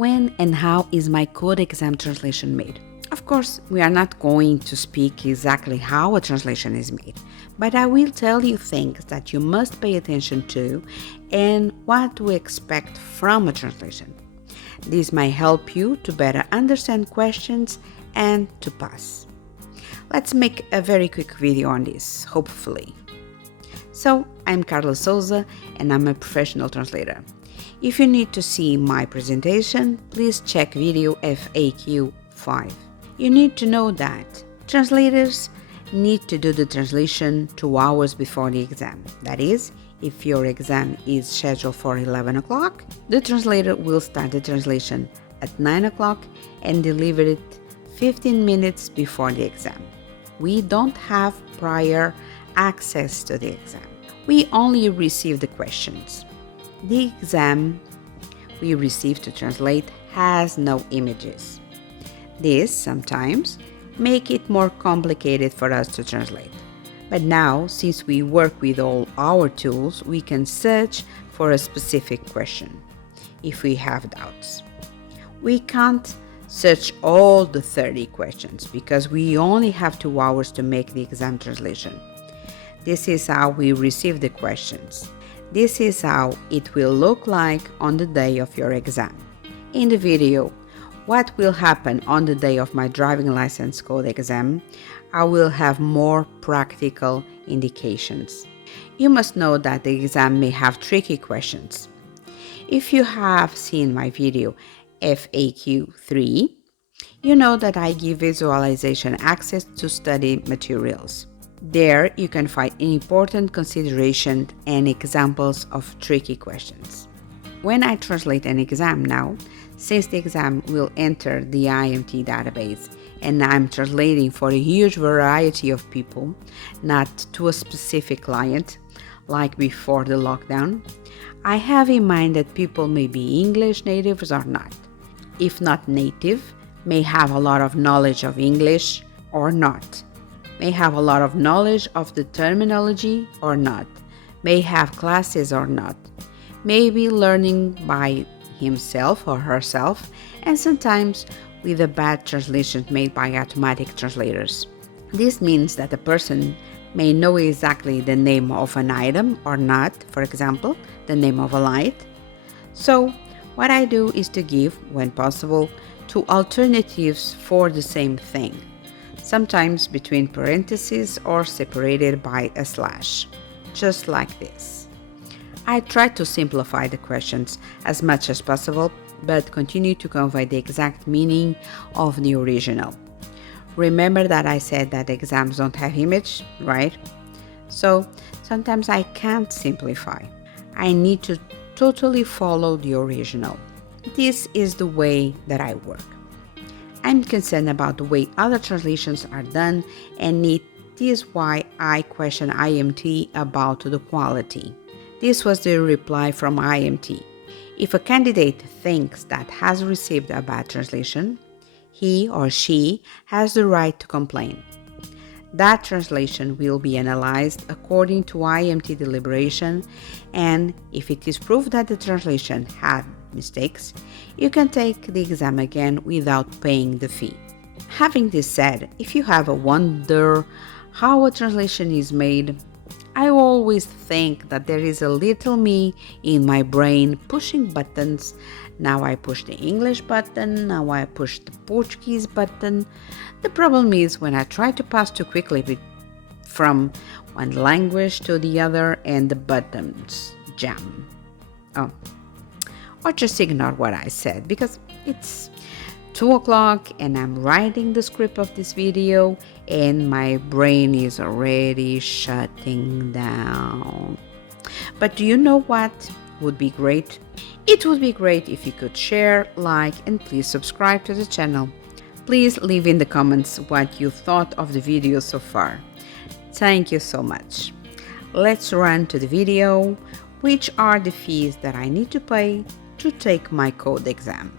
When and how is my code exam translation made? Of course, we are not going to speak exactly how a translation is made, but I will tell you things that you must pay attention to and what to expect from a translation. This might help you to better understand questions and to pass. Let's make a very quick video on this, hopefully. So, I'm Carla Sousa and I'm a professional translator. If you need to see my presentation, please check video FAQ 5. You need to know that translators need to do the translation 2 hours before the exam. That is, if your exam is scheduled for 11 o'clock, the translator will start the translation at 9 o'clock and deliver it 15 minutes before the exam. We don't have prior access to the exam. We only receive the questions. The exam we receive to translate has no images. This sometimes makes it more complicated for us to translate. But now, since we work with all our tools, we can search for a specific question if we have doubts. We can't search all the 30 questions because we only have 2 hours to make the exam translation. This is how we receive the questions. This is how it will look like on the day of your exam. In the video, what will happen on the day of my driving license code exam, I will have more practical indications. You must know that the exam may have tricky questions. If you have seen my video FAQ 3, you know that I give visualization access to study materials. There you can find important considerations and examples of tricky questions. When I translate an exam now, since the exam will enter the IMT database and I'm translating for a huge variety of people, not to a specific client, like before the lockdown, I have in mind that people may be English natives or not. If not native, may have a lot of knowledge of English or not. May have a lot of knowledge of the terminology or not, may have classes or not, may be learning by himself or herself, and sometimes with a bad translation made by automatic translators. This means that a person may know exactly the name of an item or not, for example, the name of a light. So, what I do is to give, when possible, two alternatives for the same thing, sometimes between parentheses or separated by a slash, just like this. I try to simplify the questions as much as possible, but continue to convey the exact meaning of the original. Remember that I said that exams don't have image, right? So sometimes I can't simplify. I need to totally follow the original. This is the way that I work. I'm concerned about the way other translations are done, and it is why I question IMT about the quality. This was the reply from IMT. If a candidate thinks that has received a bad translation, he or she has the right to complain. That translation will be analyzed according to IMT deliberation, and if it is proved that the translation had mistakes, you can take the exam again without paying the fee. Having this said, if you have a wonder how a translation is made, I always think that there is a little me in my brain pushing buttons. Now I push the English button, now I push the Portuguese button. The problem is when I try to pass too quickly from one language to the other and the buttons jam. Or just ignore what I said because it's 2 o'clock and I'm writing the script of this video and my brain is already shutting down. But do you know what would be great? It would be great if you could share, like, and please subscribe to the channel. Please leave in the comments what you thought of the video so far. Thank you so much. Let's run to the video. Which are the fees that I need to pay to take my code exam?